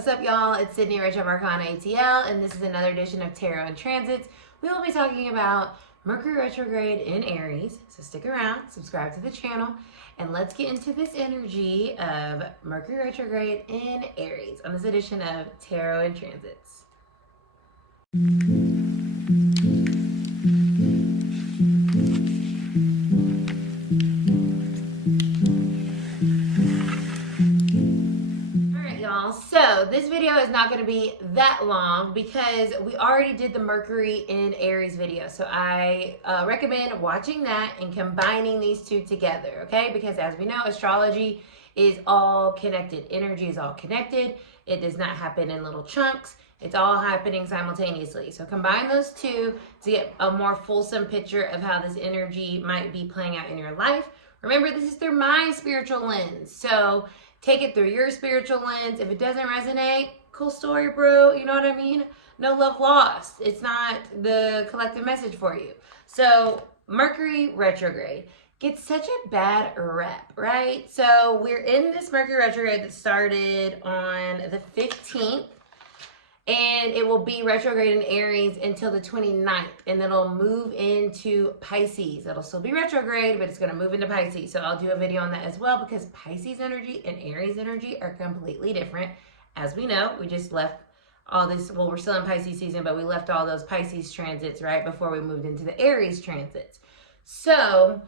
What's up, y'all? It's Cidnee Rich of Arcana ATL, and this is another edition of Tarot and Transits. We will be talking about Mercury Retrograde in Aries, so stick around, subscribe to the channel, and let's get into this energy of Mercury Retrograde in Aries on this edition of Tarot and Transits. So this video is not going to be that long because we already did the Mercury in Aries video. So I recommend watching that and combining these two together, okay? Because as we know, astrology is all connected. Energy is all connected. It does not happen in little chunks. It's all happening simultaneously. So combine those two to get a more fulsome picture of how this energy might be playing out in your life. Remember, this is through my spiritual lens. So take it through your spiritual lens. If it doesn't resonate, cool story, bro. You know what I mean? No love lost. It's not the collective message for you. So Mercury retrograde gets such a bad rep, right? So we're in this Mercury retrograde that started on the 15th. And it will be retrograde in Aries until the 29th. And then it'll move into Pisces. It'll still be retrograde, but it's going to move into Pisces. So I'll do a video on that as well because Pisces energy and Aries energy are completely different. As we know, we just left all this, well, we're still in Pisces season, but we left all those Pisces transits, right, before we moved into the Aries transits. So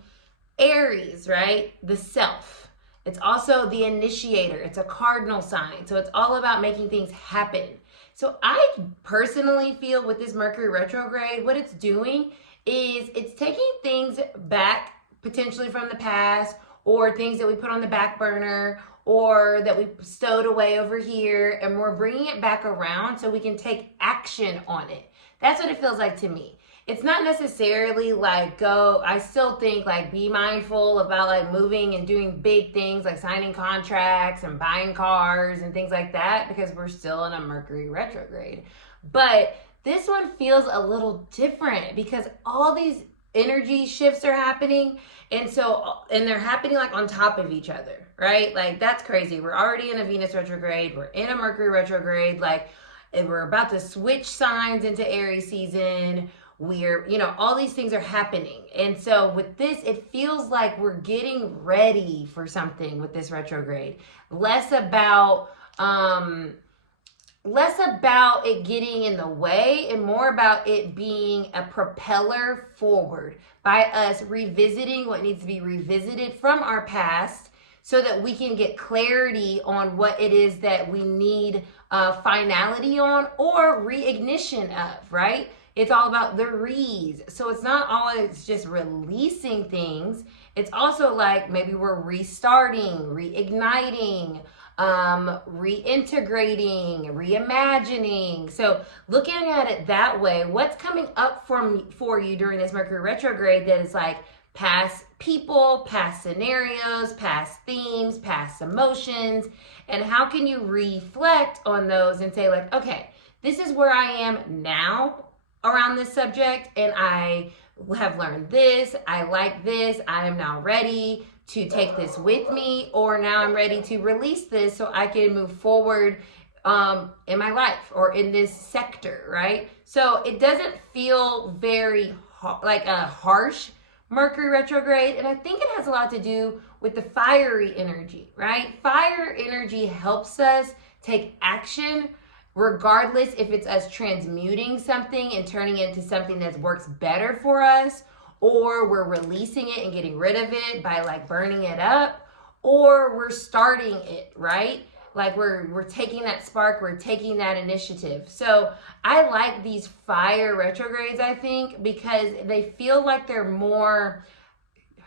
Aries, right, the self. It's also the initiator. It's a cardinal sign. So it's all about making things happen. So I personally feel with this Mercury retrograde, what it's doing is it's taking things back potentially from the past or things that we put on the back burner or that we stowed away over here, and we're bringing it back around so we can take action on it. That's what it feels like to me. It's not necessarily like I still think like be mindful about like moving and doing big things like signing contracts and buying cars and things like that because we're still in a Mercury retrograde. But this one feels a little different because all these energy shifts are happening and they're happening like on top of each other, right? Like that's crazy. We're already in a Venus retrograde. We're in a Mercury retrograde. Like we're about to switch signs into Aries season. All these things are happening. And so with this, it feels like we're getting ready for something with this retrograde. Less about it getting in the way and more about it being a propeller forward by us revisiting what needs to be revisited from our past so that we can get clarity on what it is that we need finality on or reignition of, right? It's all about the re's. So it's not always just releasing things. It's also like maybe we're restarting, reigniting, reintegrating, reimagining. So looking at it that way, what's coming up for you during this Mercury retrograde that is like past people, past scenarios, past themes, past emotions, and how can you reflect on those and say like, okay, this is where I am now around this subject, and I have learned this, I like this, I am now ready to take this with me, or now I'm ready to release this so I can move forward in my life or in this sector, right? So it doesn't feel very like a harsh Mercury retrograde, and I think it has a lot to do with the fiery energy, right? Fire energy helps us take action regardless if it's us transmuting something and turning it into something that works better for us, or we're releasing it and getting rid of it by like burning it up, or we're starting it, right? Like we're taking that spark, we're taking that initiative. So I like these fire retrogrades, I think, because they feel like they're more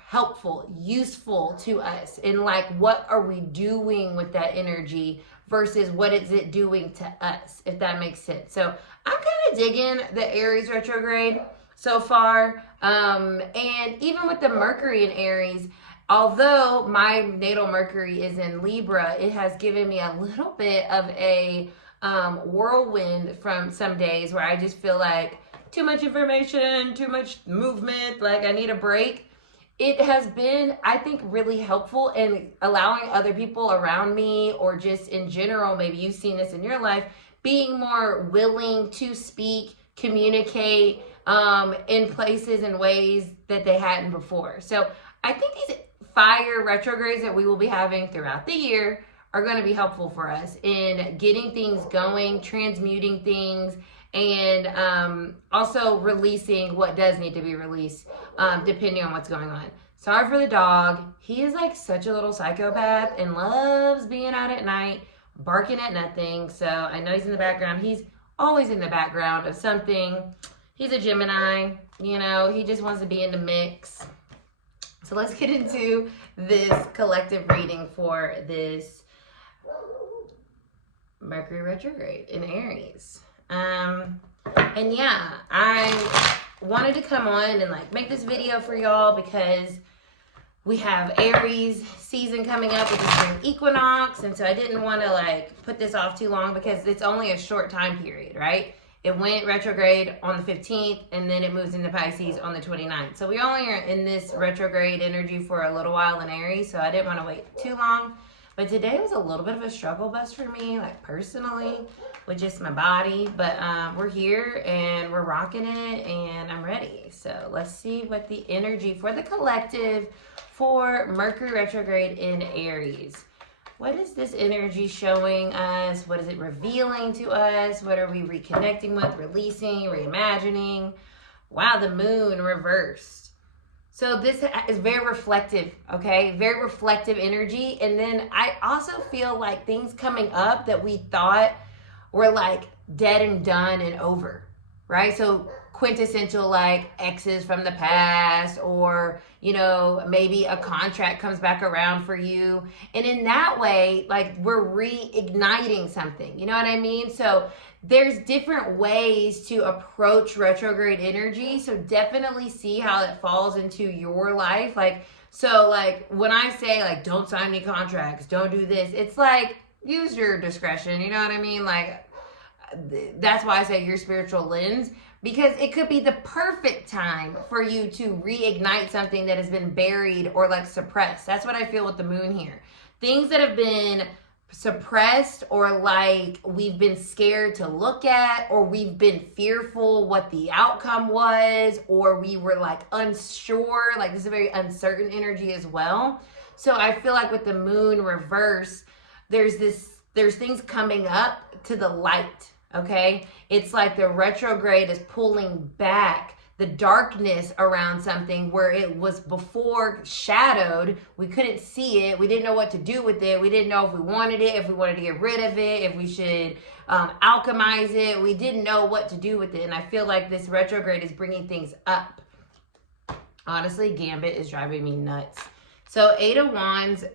helpful, useful to us in like what are we doing with that energy versus what is it doing to us, if that makes sense. So I'm kind of digging the Aries retrograde so far. And even with the Mercury in Aries, although my natal Mercury is in Libra, it has given me a little bit of a whirlwind from some days where I just feel like too much information, too much movement, like I need a break. it has been, I think, really helpful in allowing other people around me, or just in general, maybe you've seen this in your life, being more willing to speak, communicate in places and ways that they hadn't before. So I think these fire retrogrades that we will be having throughout the year are going to be helpful for us in getting things going, transmuting things, and also releasing what does need to be released, depending on what's going on. Sorry for the dog. He is like such a little psychopath and loves being out at night, barking at nothing. So I know he's in the background. He's always in the background of something. He's a Gemini, you know, he just wants to be in the mix. So let's get into this collective reading for this Mercury retrograde in Aries. And yeah, I wanted to come on and like make this video for y'all because we have Aries season coming up with the spring equinox, and so I didn't want to like put this off too long because it's only a short time period, right? It went retrograde on the 15th, and then it moves into Pisces on the 29th. So we only are in this retrograde energy for a little while in Aries, so I didn't want to wait too long. But today was a little bit of a struggle bus for me, like personally, with just my body. But we're here, and we're rocking it, and I'm ready. So let's see what the energy for the collective for Mercury retrograde in Aries. What is this energy showing us? What is it revealing to us? What are we reconnecting with, releasing, reimagining? Wow, the moon reversed. So this is very reflective, okay? Very reflective energy. And then I also feel like things coming up that we thought were like dead and done and over, right? So quintessential like exes from the past, or you know, maybe a contract comes back around for you, and in that way like we're reigniting something, you know what I mean? So there's different ways to approach retrograde energy, so definitely see how it falls into your life. Like, so like when I say like don't sign any contracts, don't do this, it's like use your discretion, you know what I mean? Like that's why I say your spiritual lens, because it could be the perfect time for you to reignite something that has been buried or like suppressed. That's what I feel with the moon here. Things that have been suppressed, or like we've been scared to look at, or we've been fearful what the outcome was, or we were like unsure. Like this is a very uncertain energy as well. So I feel like with the moon reverse, there's things coming up to the light. Okay, it's like the retrograde is pulling back the darkness around something where it was before shadowed. We couldn't see it. We didn't know what to do with it. We didn't know if we wanted it, if we wanted to get rid of it, if we should alchemize it. We didn't know what to do with it. And I feel like this retrograde is bringing things up. Honestly, Gambit is driving me nuts. So 8 of Wands,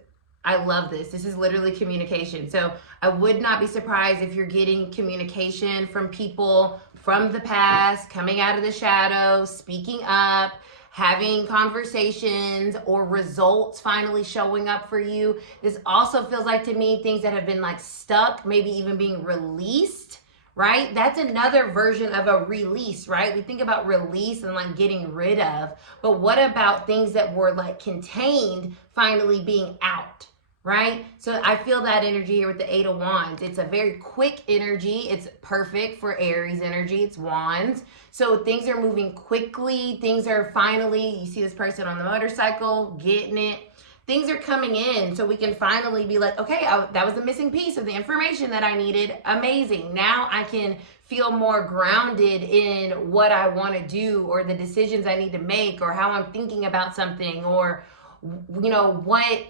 I love this. This is literally communication. So I would not be surprised if you're getting communication from people from the past, coming out of the shadows, speaking up, having conversations, or results finally showing up for you. This also feels like to me things that have been like stuck, maybe even being released, right? That's another version of a release, right? We think about release and like getting rid of, but what about things that were like contained finally being out? Right? So I feel that energy here with the 8 of Wands. It's a very quick energy. It's perfect for Aries energy. It's Wands. So things are moving quickly. Things are finally, you see this person on the motorcycle, getting it. Things are coming in so we can finally be like, okay, that was the missing piece of the information that I needed. Amazing. Now I can feel more grounded in what I want to do, or the decisions I need to make, or how I'm thinking about something, or, you know, what...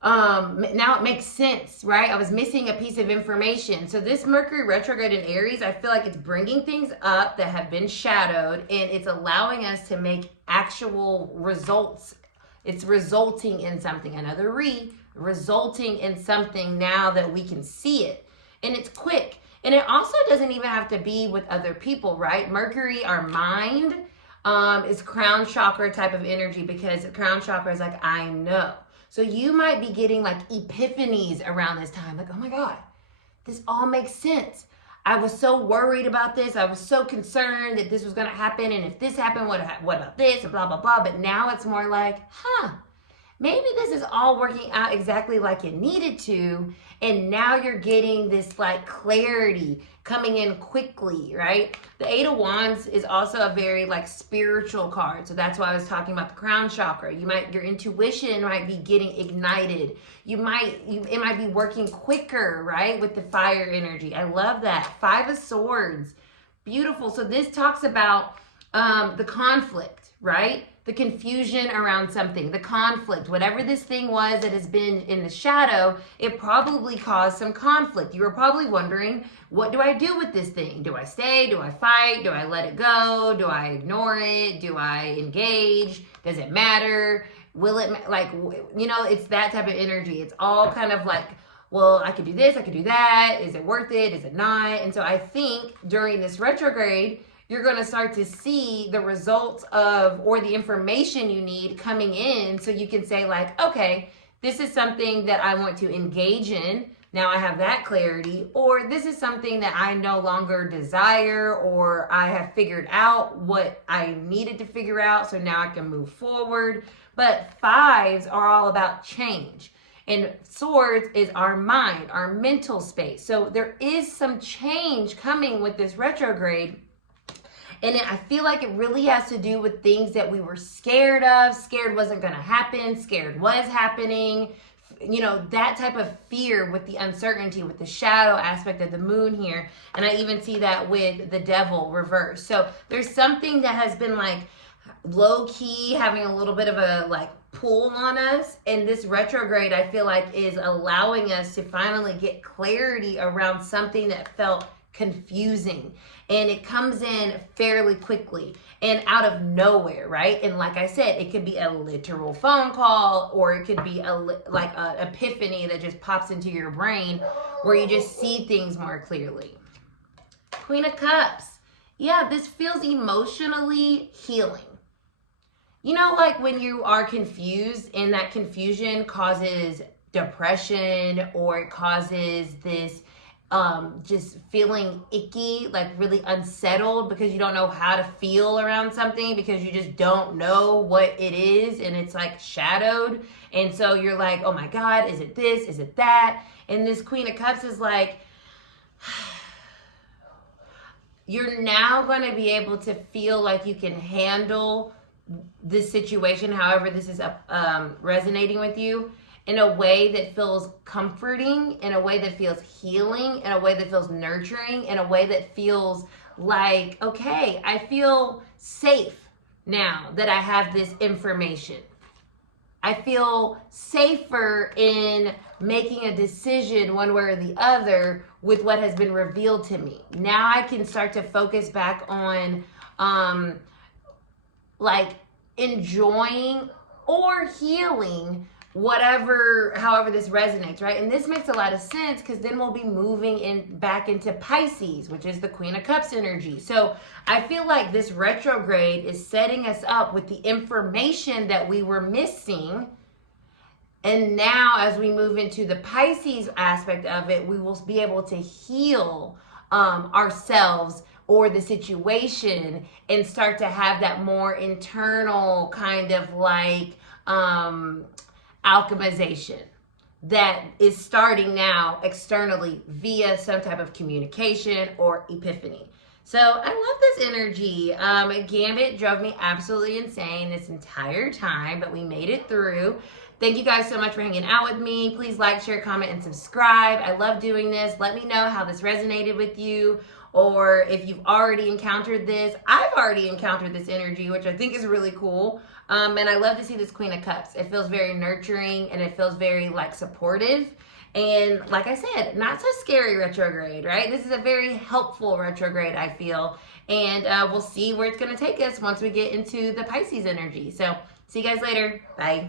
now it makes sense, right? I was missing a piece of information. So this Mercury retrograde in Aries, I feel like it's bringing things up that have been shadowed, and it's allowing us to make actual results. It's resulting in something, another resulting in something now that we can see it, and it's quick. And it also doesn't even have to be with other people, right? Mercury, our mind, is crown chakra type of energy, because crown chakra is like, I know. So you might be getting like epiphanies around this time. Like, oh my God, this all makes sense. I was so worried about this. I was so concerned that this was going to happen. And if this happened, what about this? And blah, blah, blah. But now it's more like, maybe this is all working out exactly like it needed to. And now you're getting this like clarity coming in quickly, right? The Eight of Wands is also a very like spiritual card. So that's why I was talking about the crown chakra. Your intuition might be getting ignited. It might be working quicker, right? With the fire energy. I love that. Five of Swords. Beautiful. So this talks about the conflict, right? The confusion around something, the conflict, whatever this thing was that has been in the shadow, it probably caused some conflict. You were probably wondering, what do I do with this thing? Do I stay? Do I fight? Do I let it go? Do I ignore it? Do I engage? Does it matter? Will it, like, you know, it's that type of energy. It's all kind of like, well, I could do this, I could do that. Is it worth it? Is it not? And so I think during this retrograde, you're going to start to see the results of, or the information you need coming in, so you can say like, okay, this is something that I want to engage in. Now I have that clarity. Or this is something that I no longer desire, or I have figured out what I needed to figure out, so now I can move forward. But fives are all about change. And Swords is our mind, our mental space. So there is some change coming with this retrograde. And I feel like it really has to do with things that we were scared of, scared wasn't going to happen, scared was happening. You know, that type of fear with the uncertainty, with the shadow aspect of the moon here. And I even see that with the devil reverse. So there's something that has been like low key, having a little bit of a like pull on us. And this retrograde, I feel like, is allowing us to finally get clarity around something that felt confusing, and it comes in fairly quickly and out of nowhere, right? And like I said, it could be a literal phone call, or it could be like an epiphany that just pops into your brain where you just see things more clearly. Queen of Cups. Yeah, this feels emotionally healing. You know, like when you are confused and that confusion causes depression, or it causes this just feeling icky, like really unsettled because you don't know how to feel around something, because you just don't know what it is, and it's like shadowed. And so you're like, oh my God, is it this? Is it that? And this Queen of Cups is like, you're now going to be able to feel like you can handle this situation, however this is resonating with you, in a way that feels comforting, in a way that feels healing, in a way that feels nurturing, in a way that feels like, okay, I feel safe now that I have this information. I feel safer in making a decision one way or the other with what has been revealed to me. Now I can start to focus back on like enjoying or healing however this resonates, right? And this makes a lot of sense, because then we'll be moving back into Pisces, which is the Queen of Cups energy. So I feel like this retrograde is setting us up with the information that we were missing. And now as we move into the Pisces aspect of it, we will be able to heal ourselves or the situation, and start to have that more internal kind of like alchemization that is starting now externally via some type of communication or epiphany. So I love this energy. Gambit drove me absolutely insane this entire time, but we made it through. Thank you guys so much for hanging out with me. Please like, share, comment, and subscribe. I love doing this. Let me know how this resonated with you, or if you've already encountered this. I've already encountered this energy, which I think is really cool. And I love to see this Queen of Cups. It feels very nurturing, and it feels very like supportive. And like I said, not so scary retrograde, right? This is a very helpful retrograde, I feel. And we'll see where it's going to take us once we get into the Pisces energy. So see you guys later. Bye.